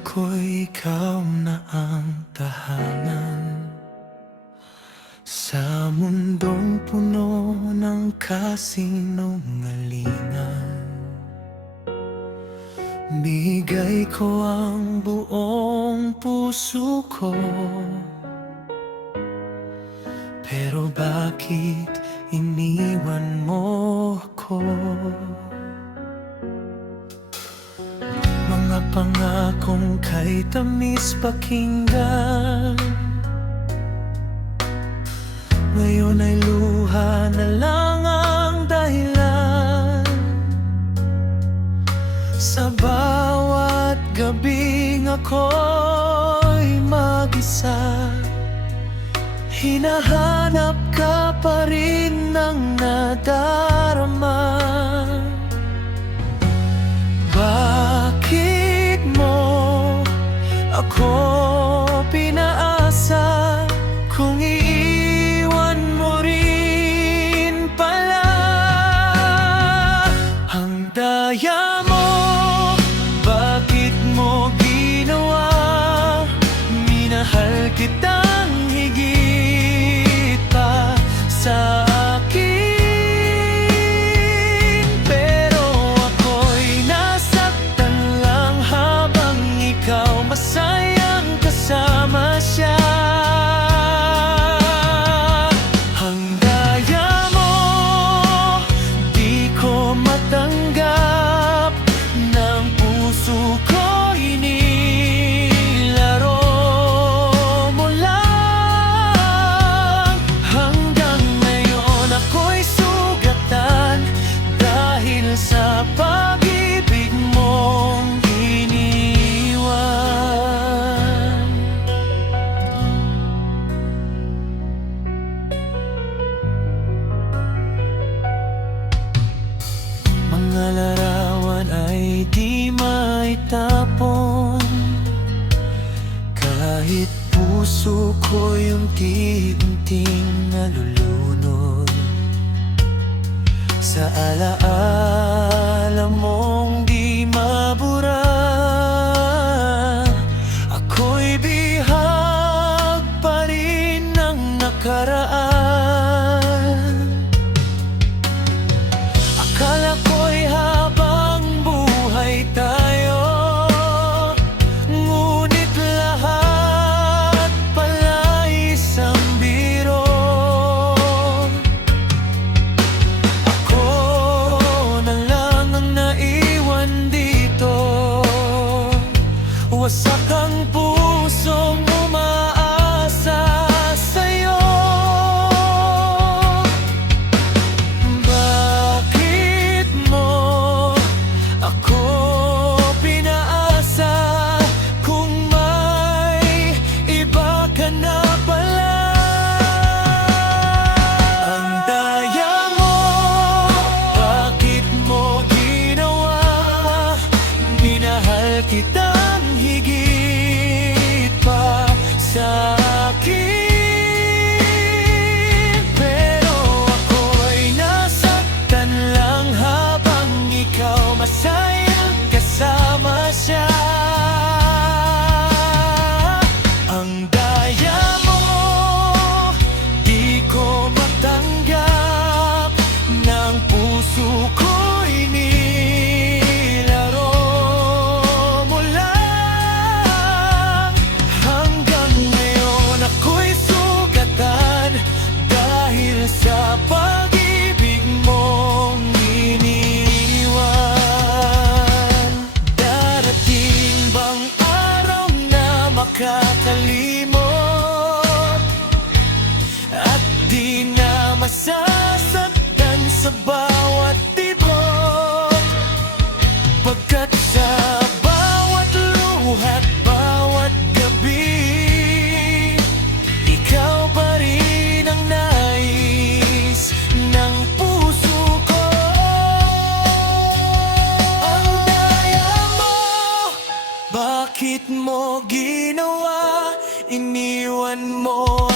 ako'y ikaw na ang tahanan sa mundong puno ng kasinungalingan. Bigay ko ang buong puso ko, pero bakit iniwan mo ako? Mga pangakong kay tamis pakinggan, ngayon ay luha na lang ang dahilan. Sa bawat gabing ako'y mag-isa, hinahanap ka pa rin ng nadarama. Bakit mo ako pinaasa kung iiwan mo rin pala? Ang daya mo, bakit mo ginawa? Minahal kitang higit pa sa akin, pero ako'y nasaktan lang habang ikaw masayang kasama siya. Ang daya mo, di ko matanggap, ng puso ko inilaro mo lang. Hanggang ngayon ako'y sugatan dahil sa pag-ibig mong iniwan. Mga larawan ay di maitapon, kahit puso ko'y unti-unting nalulunod sa alaala mong di mabura. Ako'y bihag pa rin ng nakaraan. Akala ko'y habang buhay tayo, ngunit lahat pala isang biro. Ako na lang ang naiwan dito, wasak ang pusong umaasa sa'yo. Bakit mo ako pinaasa kung may iba ka na pala? Ang daya mo, bakit mo ginawa? Minahal kitang higit pa sa akin, pero ako'y nasaktan lang habang ikaw masayang kasama siya. Ang daya mo, di ko matanggap, ng puso ko'y nilaro mo lang. Hanggang ngayon ako'y sugatan dahil sa pag-ibig mong iniwan. Darating bang araw na makakalimot at di na masasaktan sa bawat tibok? Pagkat sa bawat luha't bawat gabi, ikaw pa rin ang nais ng puso ko. Ang daya mo, bakit mo ginawa? Iniwan mo